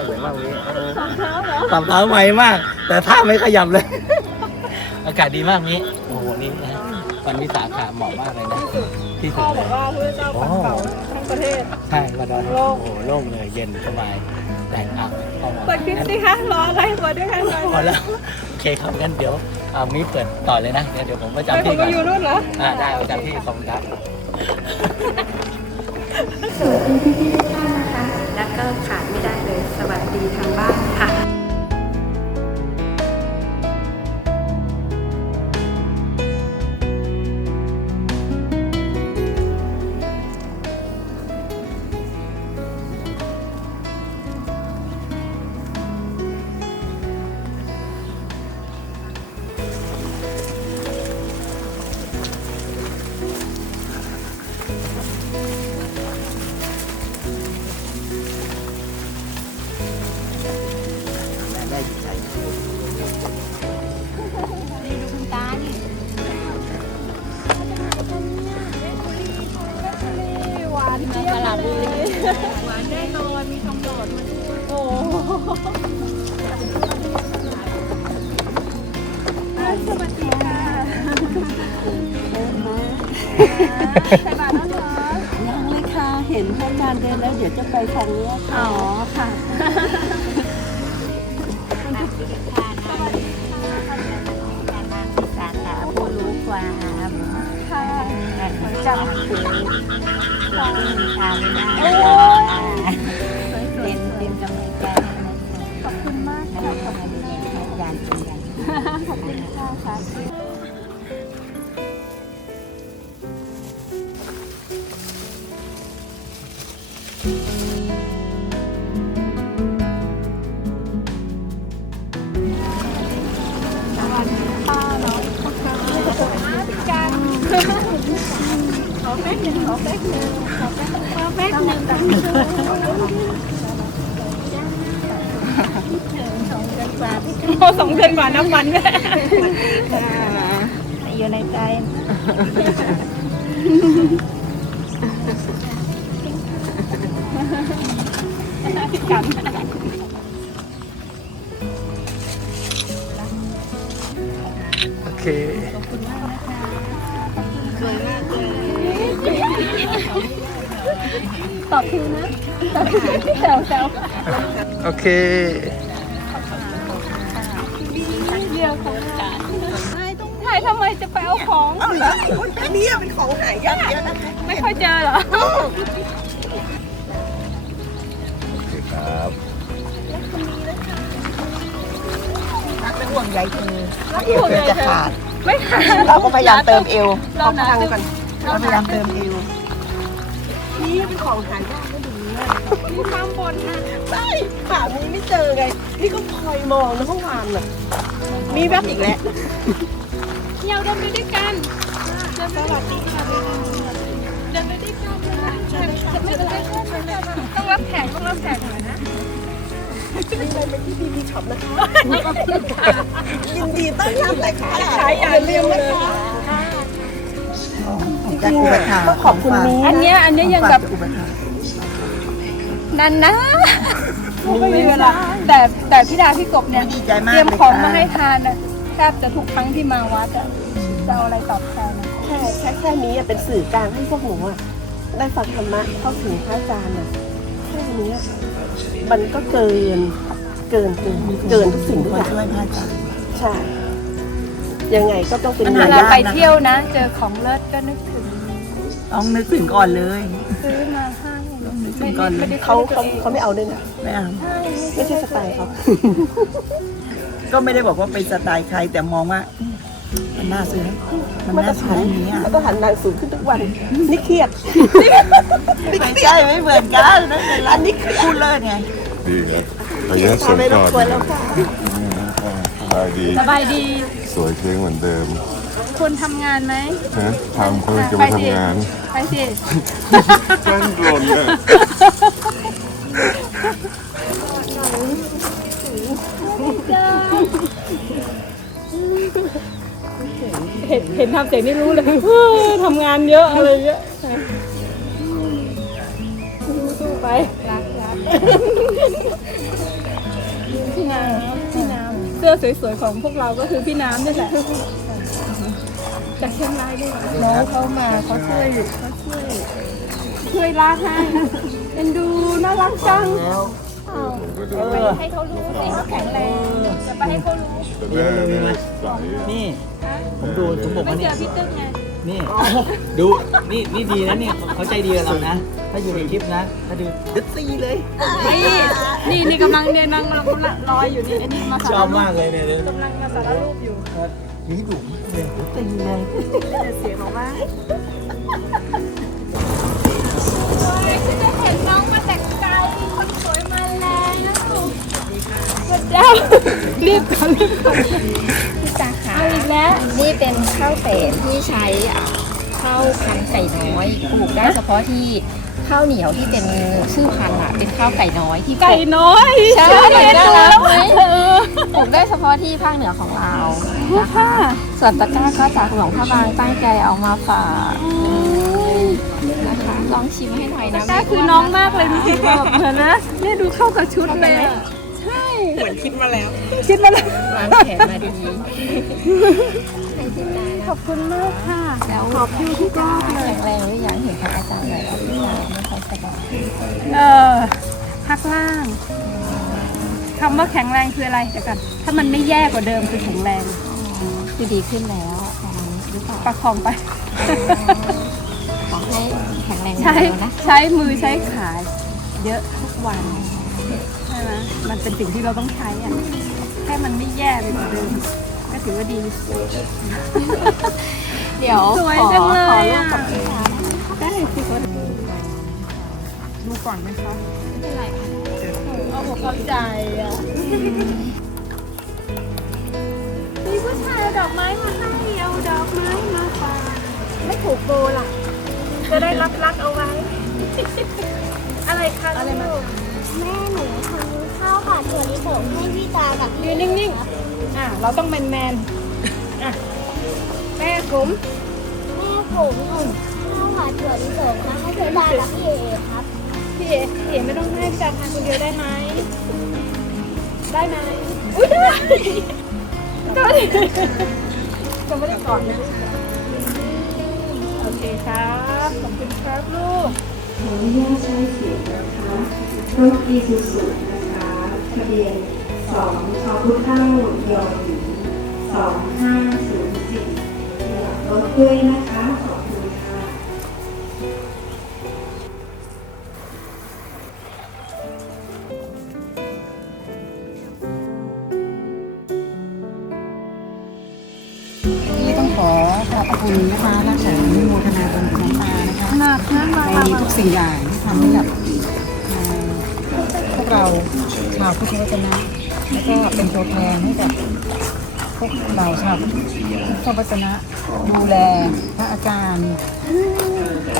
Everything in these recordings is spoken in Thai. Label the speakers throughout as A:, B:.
A: ากสวยมากนี้
B: รองเท้าเหรอ
A: ปรับเท้าใหม่มาก แต่ท่าไม่ขยับเลย อากาศดีมากนี้โอ้โหนี่นะวันวิสาขาเหมาะมากเลยนะที่สุ
B: พ่
A: ด
B: อ
A: เล
B: บอก
A: ย
B: ว่าพระเจ้าปัดเป่าทั้งประเทศ
A: ใช่วันนั้น
B: โล่ง
A: โอ้โหโล่งเลยเย็นสบายแต่อะเข้ามา
B: เปิดคลิปสิคะรออะไรเปิดด้วยกันเลย
A: พอแล้วโอเคครับงั้นเดี๋ยวเอามีเปิดต่อเลยนะเดี๋ยวเดี๋ยวผมประ
B: ไป
A: จำ
B: ผ
A: ที่
B: ม
A: ก่
B: ก็
A: อน
B: อยู่นู่นเหรอ
A: อ่าได้ประจำที่ขอบคุณครับ
C: สวัสดีพี่ๆทุกท่านนะคะ และก็ขาดไม่ได้เลยสวัส ดีทางบ้าน
B: ใส่บาตรแล้วเหรอ
D: ยังเลยค่ะ เห็นพระอาจารย์เดินแล้วเดี๋ยวจะไปทางนี้ค่ะ
B: อ๋อค่ะ
D: สาขาผู้รู้ความ
B: ค่ะ
D: จำคือทำได้
B: โอ้
D: เป็นเป็นกำลังใจให้นะ
B: ขอบคุณมากค่ะ
D: ทำให้อาจารย์เป็นอย่าง
B: ขอบคุณค่ะค่ะป้ อแป๊กหนึ่งขอแป๊กหนึ่งขอแป๊กขอแป๊กหนึ่งกันโอ้สองเดือนกว่านับวันแม่
D: อยู่ในใจ
B: กัน
A: โอเค
B: ตอบคิวนะตอบคิวแซวแซว
A: โอเค
B: เดียวของถ่ายทำไมจะไปเอาของ
D: เอาเหรอคนแค่นี้เป็นของหายากเยอะนะคะ
B: ไม่ค่อยเจอเหรอ
A: ครับ
D: เป็นห่วงใยเธอ
B: เอวเธอจะขาดไม่ขาด
D: เราก็พยายามเติมเอว
B: เราหนา
D: ทาง
B: ตึง
D: ก่อนเราพยายามเติมเอวนี่เป็น ของหายากก็ดูเนี่ย
B: มีความบนนะ
D: ใช่ป่านี้ไม่เจอไงนี่ก็คอยมองนะเมื่อวานน่ะมีแวบอีกแล้ว
B: เที่ยวเดินไปด้วยกันเดินไปสวัสดีค่ะเดินไปด้วยกันจะไม่เป็นไรต้องรับแขกต้องรับแขกหน่อยนะ
D: มีอะไรเป็นที่ดีดีช็อปนะคะยินดีต้อนรับเลยค่ะ
B: ขายอย่างเดียวเลย
D: จากอุปถาต้องขอบคุณนี้
B: อันเนี้ยอันเนี้ยยังแบบ
D: อุปถา
B: นันนะไม่มีเวลาแต่แต่พี่ดาพี่กบเนี่ย
D: ดีใจมาก
B: เตรียม
D: เลย
B: ของ
D: ค่ะ
B: มาให้ทานอะแทบจะทุกครั้งที่มาวัดอะจะเอาอะไรตอบแทนอะ
D: แค่แค่แค่นี้อะเป็นสื่อกลางให้พวกหนูอะได้ฟังธรรมะเข้าถึงพระอาจารย์อะแค่นี้อะมันก็เกินเกินเกินเกินทุกสิ่งทุกอย่างใช่ยังไงก็ต้องเป็น
B: เว
D: หา
B: ลายา
D: ก
B: ไป
D: นะ
B: เที่ยวนะ เจอของเลิศก็นึกถึง
E: ต้องนึกถึงก่อนเลย
B: ซื้อมาให้
E: นึกถึ
B: ไม่
E: งก่อนเล
B: ไม่
E: ย
B: ได้
D: เขา
B: ซื้อ
D: เขา
B: ด้วยตัวอง
D: เขาไม่เอาด้วยนะ
E: ไม่เอา
B: ใช่
D: ไม่ใช่สไตล์เขา
E: ก็ไม่ได้บอกว่าเป็นสไตล์ใครแต่มองว่าอืมมันน่าซื้อ มัน
D: มาตร
E: น่าซื้
D: ฐา
E: อนอย่างนี้อะ
D: มาตรฐานนางสูงขึ้นทุกวัน นี่เครียด
E: ไม่ใช่ไม่เหมือนกันนั่นเป็นร้านนี้พูดเลิศไง
F: ดีครับขออนุญาตสวม
D: ไม่ร
F: ก่
D: บ
F: อน
D: กวนแล้วค่ะ
F: สบายดี
B: สบายดี
F: สวยเค้งเหมือนเดิม
B: คุณทำงานไหม
F: ฮะทำเพื่อจะมาทำงาน
B: ไปสิ
F: เส้นหล่นเนี่ย
B: เห็นเห็นทำเสร็จนี่รู้เลยเฮ้ยทำงานเยอะอะไรเยอะสู้ๆไปรักรักพี่น้ำเสื้อสวยๆของพวกเราก็คือพี่น้ำนี่แหละ จากเชียงรายด้วย
D: น้องเขามาเขาช่วยเขาช่วย
B: ช่วยลากให้เอ็นดูน่ารักจัง
A: แล้ว
B: อ้าว
A: เออ
B: ให้เขารู้ให้เขาแข็งแรงจะไปให้เขารู้
F: จะได้ไม่ใส
A: นี่ผมดูผมบอก
B: ไม่
A: ว่า
B: เจ
A: นี่
B: อพี่ตึ้งไง
A: นี่ดูนี่นี่ดีนะเนี่ยเขาใจดีกับเรานะ ถ้าอยู่ในคลิปนะถ้าดูดึ๊ดตีเลย
B: นี่นี่นี่กำลังเนี่ยนั่งกำลังรอยอยู่นี่ไอ้นี่มา
A: ช
B: สา
A: อบ
B: รรู
A: มาก
B: ป
A: เลยเนี่ย
B: กำลังมาสารรูปอยู่
A: นี่ดุมากเลยดึ๊ดตีเลย
B: เสียงบอกว่าจะเห็นน้องมาแต่ไกลคนสวยมาแล้วพระเจ้ารีบก่อนรีบก่อน
C: พี่ตาค่ะ
B: เอาอีกแล้ว
C: นี่เป็นข้าวเป๋ที่ใช้อะข้าวพันธุ์ไก่น้อยปลูกได้เฉพาะที่ ข้าวเหนียวที่เป็นชื่อพันธุ์อะเป็นข้าวไก่น้อยที่
B: ไก่น้อย
C: ใช่
B: เห็น
C: น่า
B: ดู
C: รั
B: แล้
C: ก
B: ว
C: ไหม
B: เออ
C: ปลูกได้เฉพาะที่ภาคเหนือของเรานะคะส่วนตะกร้าก็จากหลวงพระบางตั้งใจเอามาฝากนะคะลองชิมให้หน่อยนะ
B: แต่คือน้องมากเลยจริงๆแบบเหมือนนะเนี่ยดูเข้ากับชุดเลยอะใช่
E: เหมือนคิดมาแล้ว
B: คิดมาแล้ว
C: วางแผนมาดี
B: ขอบคุณมากค่ะ
C: แล้ว
B: ขอบคุณทุกรอบเลย
C: แข็งแรงหรือยังเห็นทางอาจารย์หน่อยว่าพี่ตาไม่ค่อยสบาย
B: เออพักล่างคำว่าแข็งแรงคืออะไรเดี๋ยวกัน ถ้ามันไม่แย่กว่าเดิมคือแข็งแรง
C: คือดีขึ้นแล้วตอนนี้หรือเปล่า
B: ประคองไป
C: ขอให้แข็งแรงเหมือน
B: ใช้
C: เดิมนะ
B: ใช้มือใช้ขาเยอะทุกวันใช่ไหมมันเป็นสิ่งที่เราต้องใช้อะแค่มันไม่แย่ไปกว่าเดิมก็ ถือว่าดี
C: เดี๋ยว
B: สวย
C: ขอ
B: จังเลย
C: ขอรูป
B: อะ
C: กับพี่ตานะคะ
B: ได้สิคะดูก่อนไหมคะ
C: ไม่เป็นไรค่ะ
B: เอาหัวเข้าใจอะมีผู้ชายเอาดอกไม้มาให้เอาดอกไม้มาฝากไม่ถูกโบล่ะ จะได้รับรักเอาไว้ อะไรคะอะไรมา
G: แม่หนูทำข้าวผัดถั่วลิสงให้พี่ตากับ
B: ยื
G: พี่
B: นนิ่งๆ อะเราต้องแมนแมนๆอะแม่ผม
G: แม่ผมทำข้าวผัดถั่วลิสงมาให้พี่ตากับพี่เอครับ
B: พี่เอ๋พี่เอ๋ไม่ต้องให้พี่ตาทานคนเดียวได้ไหมได้ไหมอุ้ยได้ก็จะไม่ได้กอดเลยโอเคครับขอบคุณครับลูก
H: ขออนุญาตใช้เสียงนะคะรถอีซูซูนะคะทะเบียน 2ทอพุเท่ายอหญิง2504รถด้วยนะคะขอบคุณค่ะ
E: ที่ต้องขอขอบพระคุณนะคะและขออนุโมทนาบุญของตานะคะ
B: หนักนะมา
E: ในทุกสิ่งอย่างที่ทำให้กับพวกเราชาวพุทธวจนะ แล้วก็เป็นตัวแทนให้กับพวกเราชาวพุทธวจนะดูแลพระอาจารย์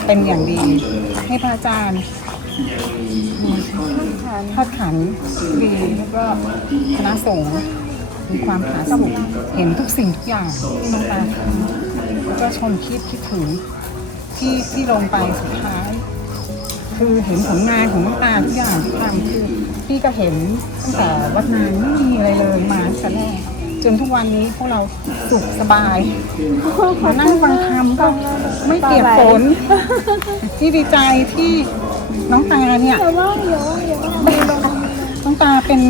E: เป็นอย่างดี ให้พระอาจารย์มีทอดขันดีแล้วก็คณะสงฆ์มีความผาสุกเห็นทุกสิ่งทุกอย่างที่น้องตาแล้วก็ชมคิดคิดถึงที่ที่ลงไปสุดท้าย คือเห็นผลงานของน้องตาทุกอย่างที่ทำคือพี่ก็เห็นตั้งแต่วัดนานไม่มีอะไรเลยมาตั้งแต่แรกจนทุกวันนี้พวกเราสุขสบายมานั่งฟังธรรมก็ไม่เปียกฝนที่ดีใจที่น้องตาเนี่ยน้องตาเป็น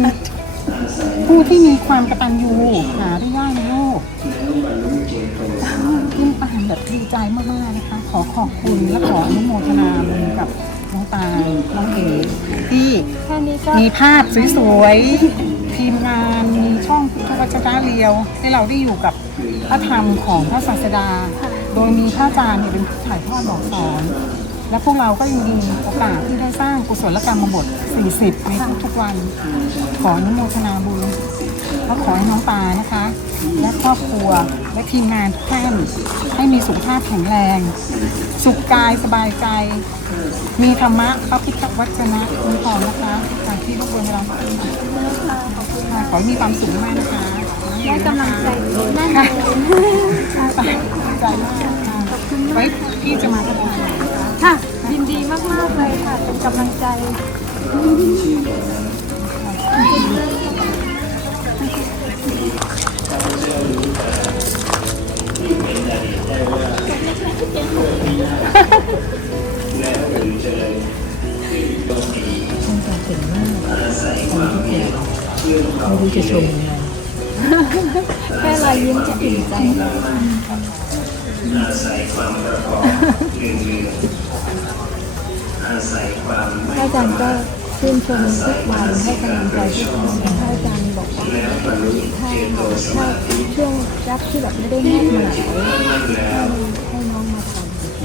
E: ผู้ที่มีความกตัญญูหาได้ยากในโลกขึ้นปานแบบดีใจมากๆนะคะ ขอขอบคุณและขออนุโมทนาบุญกับ น้องตาน้องเอ๋ที่
B: แค่นี้ก็
E: มีภาพสวยๆทีมงานมีช่องพุทธวจนะเรียว ให้เราได้อยู่กับพระธรรมของพระศาสดา โดยมีพระอาจารย์เนี่ยเป็นผู้ถ่ายทอดบอกสอน และพวกเราก็ยังมีโอกาสที่ได้สร้างกุศลกรรมบท 40 ในทุกๆวัน ขออนุโมทนาบุญและขอให้น้องปานะคะ และครอบครัวและทีมงานทุกท่านให้มีสุขภาพแข็งแรง สุขกายสบายใจ มีธรรมะเขาพิดกับวัจนะคุณต่อนะคะจากที่ลูกควรเวาขอบคุณค่ะขอให้มีความสุขมากนะคะ
B: ได้กำลังใจ
E: นั่นใจมากค่ะไว้พี่จะมาทำงาค่ะ
B: ยินดีมากมากเลยค่ะเป็นกำลังใจแล้ว
G: จริญขึ้นตรงนี้
I: ต้องการเก่งมากอาศัย
B: ความเพียร
I: เควาไม่รู้จะเพีชยมรยังไง
B: แค่รอยยิ้มจะอิ่มใจล้วอาศัยความประกอบเรื่องอาศัยความไม่อาปจาระย์ก็มาทชื่นชมทุกวันให้กำลังใจทุกคนพระอาจารย์บอกว่าแล้วบรให้ถ้ามาธิช่วงรักที่แบบไม่ได้เง่ายขนาดไหนให้น้องมาท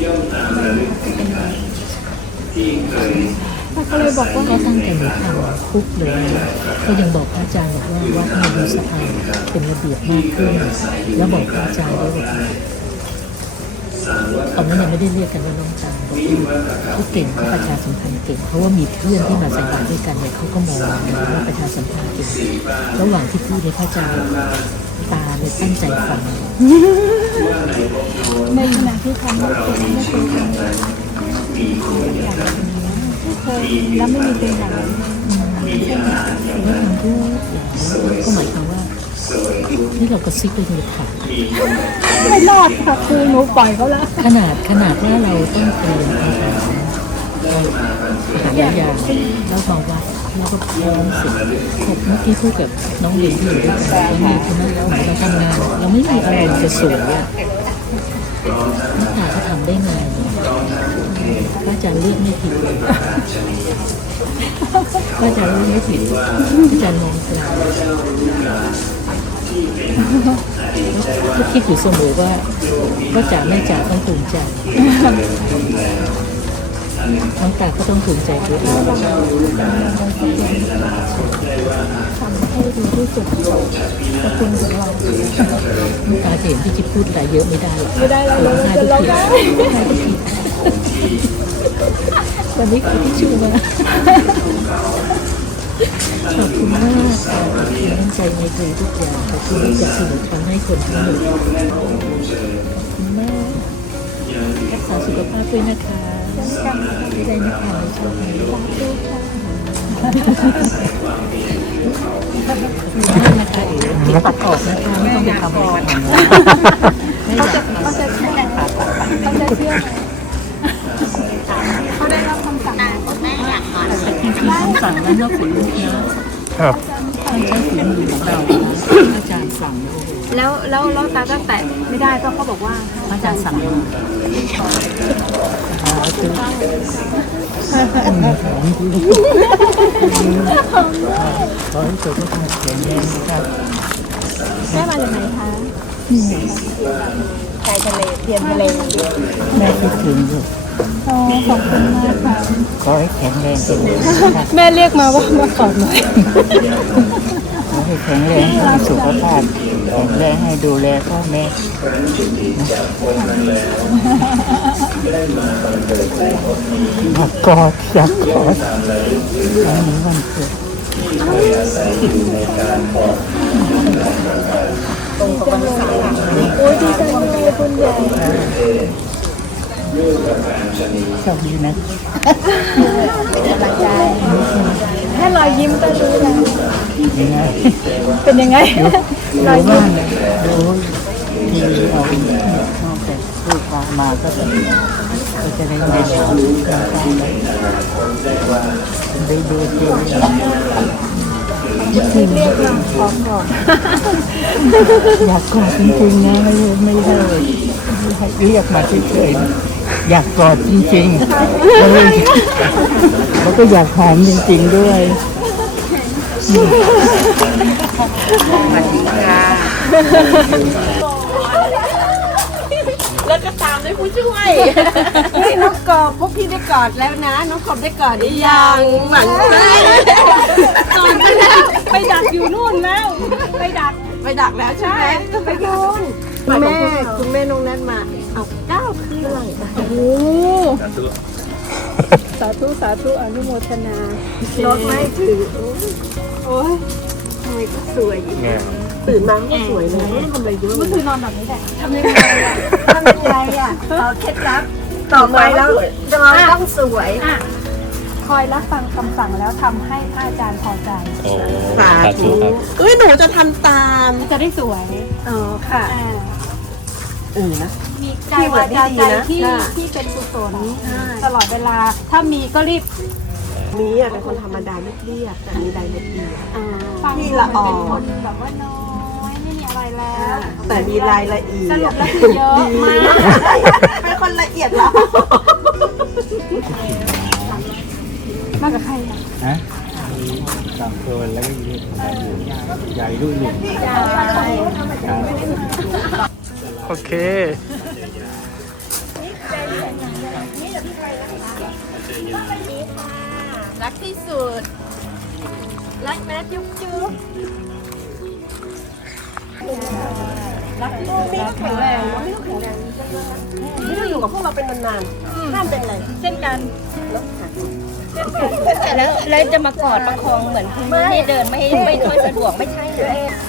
B: ย่อมตามระลึกถึงกันำ เลยบอกว่า
I: ก็ตั้งใจจะทำทุกเลยก็ยังบอกพระอาจารย์บอกว่าวัดในดูสะพาเป็นระเบียบมากขึ้นแล้วบอกพระอาจารย์ด้วยว่าตอนนั้นยังไม่ได้เรียกกันว่าน้องจางเขาเก่งเขาประชาสัมพันธ์เก่ง เพราะว่ามีเพื่อนที่มาใส่บาตรด้วยกันเนี่ยเขาก็มองว่าประชาสัมพันธ์เก่งระหว่างที่พูดในพระอาจารย์ตาเนี่ยตั้งใจฟัง
B: ในขณะที่ทำไม่เคยไม่เคยทำเลยไม่เคยแล้วไม่มีเป็นหลัง
I: แล้วมันพูดก็หมายความว่านี่เรากระซิบไปในถัง
B: ไม่รอดค่ะคือหนูปล่อยเขาแล้ว
I: ขนาดขนาดว่าเราต้องเตรียมอาหารอาหารหลายอย่างแล้วมาวัดแล้วก็พร้อมเสร็จผมเมื่อกี้พูดกับน้องเรียนที่อยู่ด้วยกันเรามีคนนั้นเราเราทำงาน เราไม่มีอารมณ์จะสวยอะนักข่าวเขาทำได้ไง พระอาจารย์เลือกไม่ผิดเลยพระอาจารย์เลือกไม่ผิดพระอาจารย์มองกลางก็คิดอยู่เสมอว่าว่าจ๋าแม่จ๋าต้องภูมิใจน้องตาก็ต้องภูมิใจตัวเอง
B: ทำให้ดีที่สุดขอบคุณของเรา
I: น้องตาจะเห็นพี่จิ๊บพูดอะไรเยอะไม่ได้หรอก
B: ไม่ได้เราเราจะร้องไห้
I: วันนี้คือที่ชูมาขอบคุณมากค่ะขอบคุณน้ำใจในใจทุกอย่างขอบคุณที่จะสนุนทำให้คนทั้งหมดขอบคุณมากรักษาสุขภาพด้วยนะคะไม่ได้นะคะในช่วงนี้ขอบคุณมากนะคะเอ๋ติดตัดออกนะคะไม่ต้องไปทำอะไรทำนะไม่อยากทำ
B: เขาจะเชื่อเขาจะเชื่อ เขาได้รับคำสั่ง
I: แต่จริงๆคำสั่งนั้นก็ฝีมือนะครับท่านใช้ฝีมือของเรานะอาจารย์สั่งเนี่ยโอ้โห
B: แล้วแล้วแล้วตาก็แตะไม่ได้ก็เขาบอกว่า
I: อาจารย์สั่งมาหาซื้อขอให้สุขภาพแข็งแรงนะครับ
B: แม่มาจากไหนคะชายทะเลเทียนทะเล
I: แม่คิดถึงอยู่
B: อ๋อขอบคุณมากค่ะ
I: ขอให้แข็งแรงเป็นนะครับ
B: แม่เรียกมาว่ามาขอหน่อย
I: ขอให้แข็งแรงให้มีสุขภาพแข็งแรงให้ดูแลพ่อแม่อยากกอดอยากกอดวันนี้วันเกิด
B: โอ้ยดีใจเลยคุณใหญ่
I: โชคดีนะ
B: แค่รอยยิ้มก็รู้แล้ว
I: ยังไง
B: เป็นยังไงรอย
I: รู้
B: ยิ้
I: บ้ามนเลยรู้ที่เอานอกจากพูดฟังมาก็จะก็จะได้มาสอนได้ดูจริงจริง
B: เรียกมาขอก่อน
I: อยากกอดจริงๆนะไม่ไม่ให้ไม่ให้เรียกมาเฉยๆนะ อยากกอดจริงๆแล้วเลยแล้วก็อยากหอมจริงๆด้วย
D: แล้วก็ตามด้วยผู้ช่วยเฮ้ยน้องกอบพวกพี่ได้กอดแล้วนะ น้องกอบได้กอดหรือยังหวังเลย
B: ก่อนไปแล้วไปดักอยู่นู่นแล้ว ไปดัก
D: ไปดักแล้วใช่ไหมไปดู คุณแม่คุณแม่น้องแนทมาเอาเก้าเครื่อง
B: โอ้โหสาธุสาธุอนุโมทนาร
D: ถไม่ถือโอ้ยทำไมก็สวยอย่างนี้ตื่นมาก็สวยเลยไม่ต้องทำอะไรเยอะ
B: เมื่อคืนนอนแบบนี้แหละ
D: ทำยังไงอะทำยังไงอะเอาเคล็ดลับต่อไปแล้วจะมาต้องสวย
B: อะคอยรับฟังคำสั่งแล้วทำให้พระอาจารย์พอใจ
D: สาธุเอ้ยหนูจะทำตาม
B: จะได้สวย
D: อ๋อค่ะ
B: อ่า
D: เออนะ
B: มีกายวาจาใจที่
D: ค่ะ
B: ที่เป็นกุศล
D: ใช่
B: ตลอดเวลา ถ้ามีก็รีบ
D: มีอะเป็นคนธรรมดาเรียบๆแต่มีรายละเอียด
B: ฟัง
D: ที่ละออ
B: เป็นคนแบบว่าน้อย
D: แต่มีรายละเอียด
B: สรุปแล้วคือเยอะมาก
D: เป็นคนละเอียดแล้ว
B: มากับใครอะ
J: ฮะสามคนแล้วก็ยืนใหญ่ด้วยหนึ่งโอ เค
B: รักที่สุด รักแม่จุ๊บจุ๊บ
D: รักที่สุดไม่ต้องแข็งแรงไม่ต้องแข็งแรงไม่ต้องอยู่กับพวกเราเป็นนานๆห้ามเป็นอะไร
B: เช่นกัน
G: แล้วแล้วจะมากอดประคองเหมือนคุณไม่เดินไม่ไม่ค่อยสะดวกไม่ใช่เลย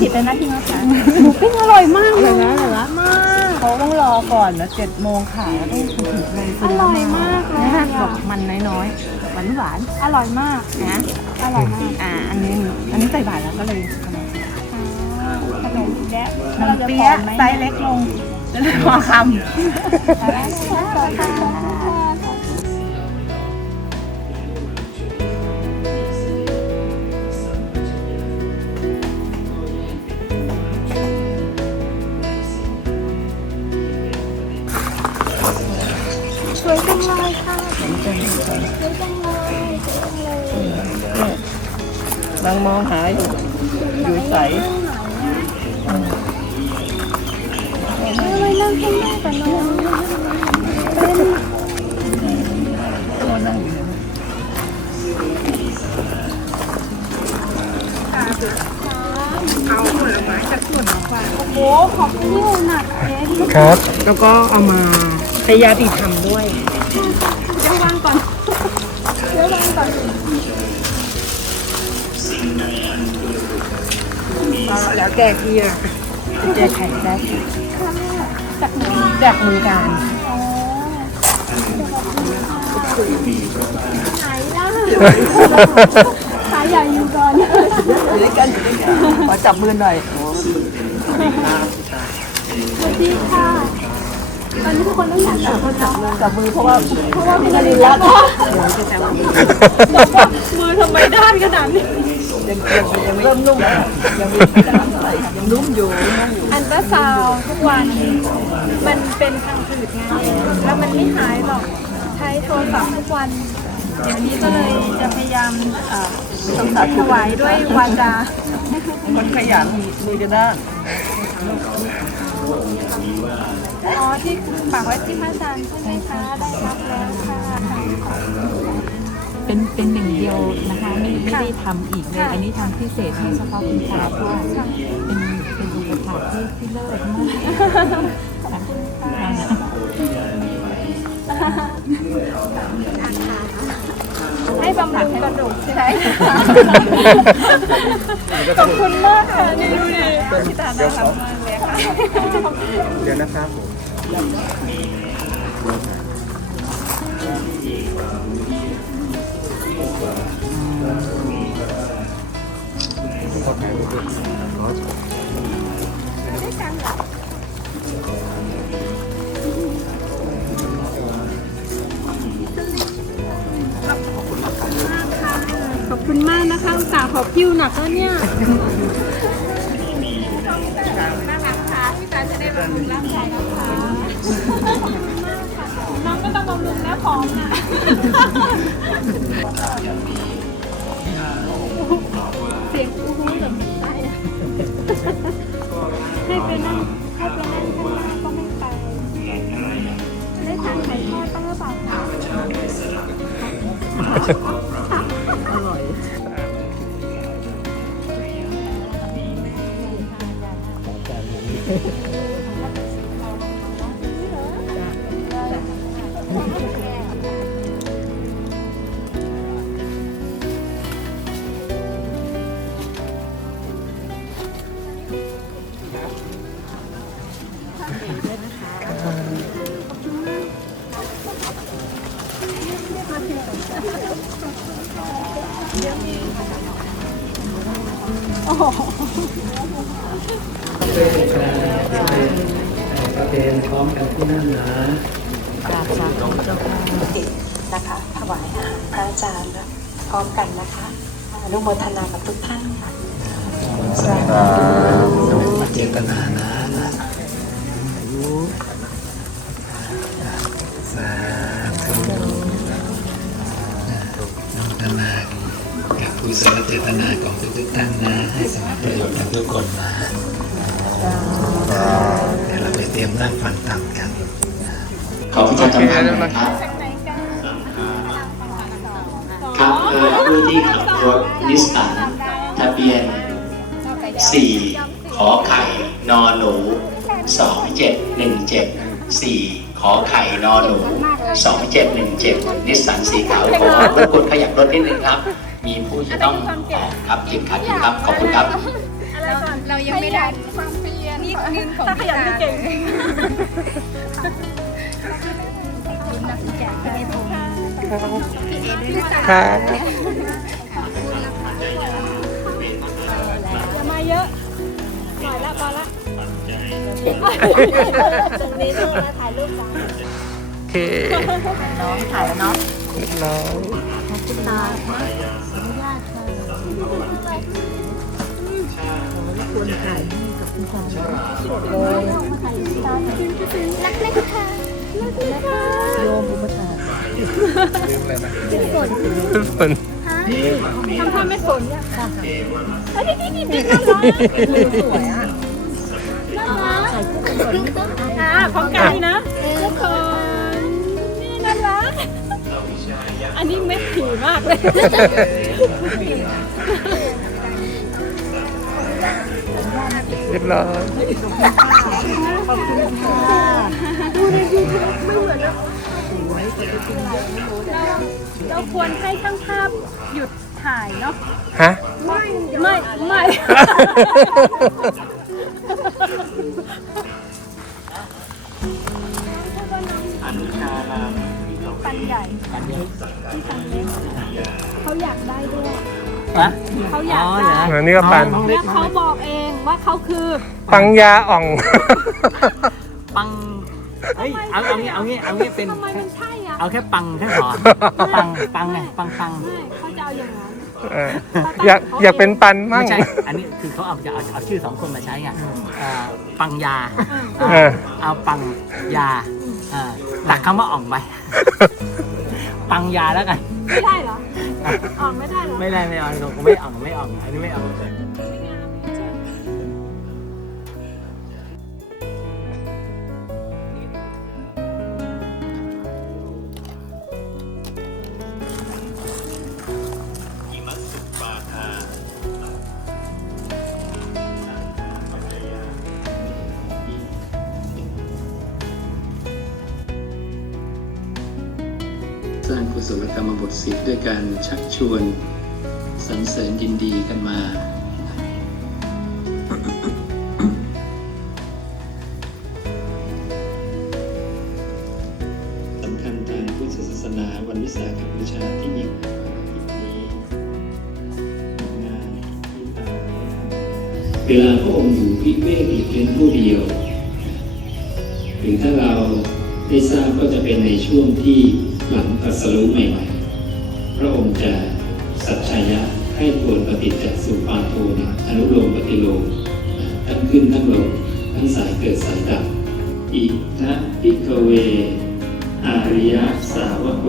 B: ผิดแต่หน้าที่มากค่ะหมูปิ้งอร่อยมากเลยนะเหรอมาก
K: เขาต้องรอก่อนแล้วเจ็ดโมงขายแล้วต้องถึงเลย
B: อร่อยมากเลย
K: นะ
B: อะ
K: บอกมันน้อยๆหวานหวาน
B: อร่อยมาก
K: ๆนะ
B: อร่อยมาก
K: อ่าอันนี้อันนี้ใส่บาทแล้วก็เลยทำไม
B: ขนมแยะ
K: น้ำเปี๊ยะไซส์เล็กลงจะเลยพอค
B: ส
D: บางมองหาอยู่ อยู่ใส
B: ไม่นั่งข้างหน้ากันเนาะโอ้ขอบคุณที่หนักเจ๊
J: ครับำ
K: แล้วก็เอามาพยายามอีกทำด้วย
B: เดี๋ยววางก่อนเดี๋ยววางก่อน
K: แล้วแกเกียร์แกไข่ได้
B: จากไหน
K: จากมือการ
B: ขายได้ขายใหญ่อยู่ก่อน
K: ขอจับมือหน่อย
B: สวัสดีค่ะตอนนี้ทุกคนต้องอยากจับมือจับมือ
K: จับมือเพราะว่า
B: เพราะว่าพี่นารินรักมือทำไมด้านขนาดนี้
K: ยังเริ่มนุ่มยังมียังนุ่มอยู่
B: อันตราซาวด์ทุกวัน มันเป็นทางผืดไงแล้วมันไม่หายหรอก ใช้โทรศัพท์ทุกวัน เดี๋ยวนี้ก็เลยจะพยายามเอ่อสำสัถวายด้วยวาจา
K: คนขยันมือจะด้าน
B: อ๋อที่ฝากไว้ที่พระอาจารย์ใช่ไหมคะ ได้รับแล้วค่ะ
L: เป็นเป็นหนึ่งเดียวนะคะไม่ไม่ได้ทำอีกเลย อันนี้ทำพิเศษให้เฉพาะคุณตาเพราะว่าเป็นเป็นอุปถากที่ที่เลิศมาก
B: ให้บำบัดกระดูกใช่ไหมขอบคุณมากค่ะนี่ดูดิพี่ตาน่ารักมากเลยค่ะ
J: เดี๋ยวนะครับผม
B: ขอบคุณมากนะคะอุตส่าห์ขอบคิวหนักแล้วเนี่ย เป็นระเป็นปเนพร้อมกันที่นั่นนะกราบสาธุเจ้าค่ะ
J: ตินะ
H: คะถวายอาหารพระอาจารย์พร้อมกันนะคะอนุโมทนากับทุกท่านค่ะ
M: สาธุเจต
A: นานะนะสาธุนุโมทนา กับกุศลเจตนาของทุกๆท่านนะ ให้สำเร็จประโยชน์กับทุกคนนะเดี๋ยวเราไปเตรียมนั่งฟังธรรมกัน
N: ขอพิจารณานะครับครับเออผู้ที่ขับรถนิสสันทะเบียน 4 ขอไข่นอหนู 2717 4 ขอไข่นอหนู 2717 นิสสันสีขาวขอรบกวนขยับรถนิดนึงครับ มีผู้จะต้องออกครับติดขัดอยู่ครับขอบคุณครับ
B: เรายังไม่ได้ความเพียรนิดนึงของถ้าขยันไม่เก่ง
A: ครับ
B: อย่ามาเยอะหน่อยละพอละ
G: ตรงนี้ต้องมาถ่ายรูปกัน
A: โอ เค
E: น้องถ่ายแล้วเนาะ
A: น้อง
E: คุณตาขออนุญาตค่ะควรถ่ายให้กับคุณตา
G: รักนะคะรักนะคะ
E: โยมอุปถา
A: ฝน
B: ทำท่าไม่สนเนี่ยเอ้ยนี่นี่นี่น่ารัก
E: สวยอะ
B: น่ารักอ่าพร้อมกันนี่นะทุกคน อันนี้เม็ดผีมากเลย
A: เรียบร้อย
B: เราควรให้ช่างภาพหยุดถ่ายเนาะ
A: ฮะ
B: ไม่ไม่ไม่ปันใหญ่ ปัน เล็กเขาอยากได้ด้วย
A: ฮะ
B: เขาอยาก
A: อ๋อ
B: ได้
A: เหรอ
O: นี่ก็ปัน
B: แล้วเขาบอกเองว่าเขาคือ
O: ปังยาอ่อง
A: ปังเฮ้ยเอาเอางี้เอางี้เอางี้เป็น
B: ทำไมมันใช่อะ
A: เอาแค่ปังแค่พอปังปังไงปังปัง
B: ไม่เขาจะเอาอย่างนั้น
O: เอออยากอยากเป็นปันมั่ง
A: ไม่ใช่ อันนี้คือเขาเอาจะเอาเอาชื่อสองคนมาใช้ไงอ่าปังยา
O: เออ
A: เอาปังยาอ่าตัดคำว่าอ่องไป ปังยาแล้วกัน
B: ไม่ได้เหรอ ออกไม่ได้เหรอ
A: ไม่ได้ไม่อ่องผมไม่อ่องไม่อ่องอันนี้ไม่อ่อง
N: รรมบทสิบด้วยการชักชวนสรรเสริญยินดีกันมา สำคัญทางพุทธศาสนาวันวิสาขบูชาที่ยิ่งใหญ่นี้งเวลาพระองค์อยู่วิเวกหลีกเล่นผู้เดียวหรือถ้าเราได้ทราบก็จะเป็นในช่วงที่หลังตรัสรู้ใหม่ๆ ระองค์จะสัจชายะให้ควรปฏิจจสุปาโทเนี่ยอนุโลมปฏิโลมทั้งขึ้นทั้งลงทั้งสายเกิดสายดับอินะพิกเว อาริยสาวโก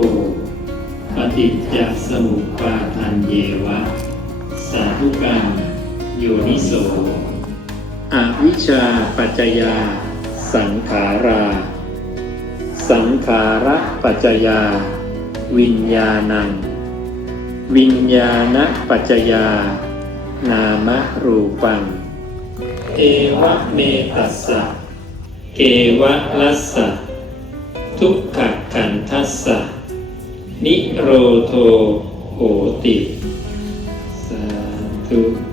N: ปฏิจจสมุปบาทันเยวะ สาธุกังโยนิโสอวิชชาปัจจยา สังขารา สังขาระปัจจยา วิญญาณัง วิญญาณปัจจยา นามรูปัง เอวะเมตัสสะ เกวะลัสสะ ทุกขกันทัสสะ นิโรโทโหติ สาธุ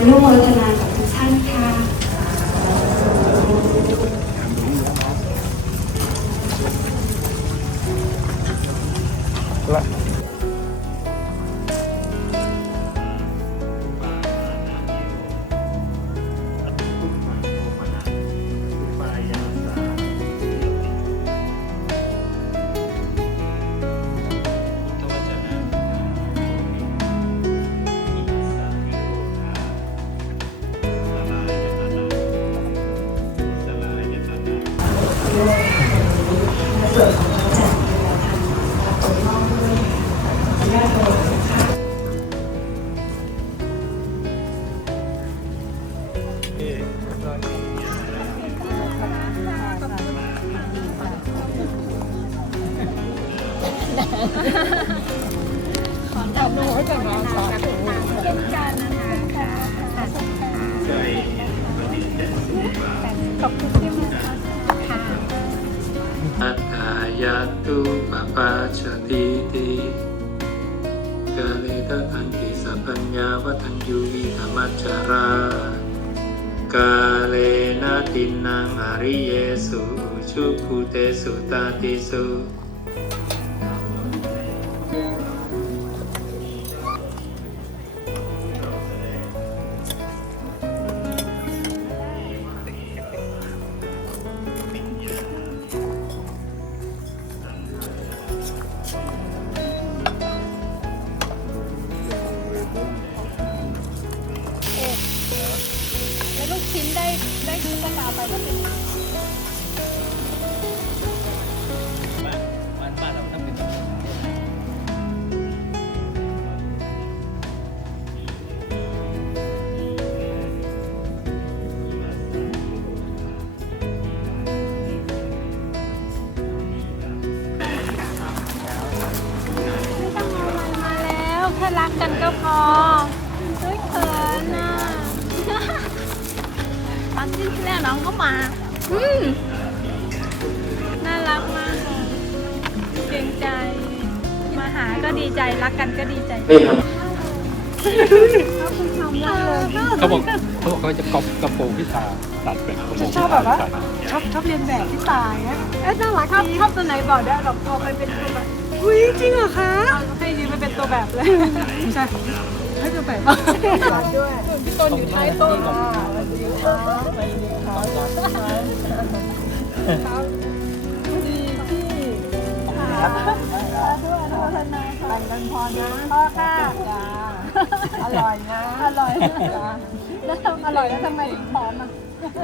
H: ค่ะอนุโมทนากับทุกท่านค่ะ
N: อัตตายาตุปปาชติติกาเลตทันติสัพพัญญาวัฏัญญูวิธรรมจารากาเลนะตินังอริเยสุชุกุเตสุตาติสุ
B: นแบ
A: บพี่ตา
E: ยนะ
B: เอ๊ะน่ารักชอบชอบตัวไหนบอกได้หรอกพอไปเป็นตัวแบบ
E: อุ้ยจริงเหรอคะ
B: ให้ยืมไปเป็นตัวแบบเลย
E: ไม่ใช่ให้ตัวแบบ
B: ด้วยพี่ต้นอยู่ท้ายต้น
A: ขอบคุณครับ
B: สวัสดีค่ะสวัสดีค่ะครับดีพี่ค่ะด้วยพัฒนาค่ะกันพอนะพ่อค่ะอร่อยนะอร่อยแล้วทำอร่อยแล้วทำไมถึงผอมอะ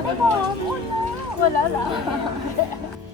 B: ไม่ผอมอ้วนแล้ว 我来了。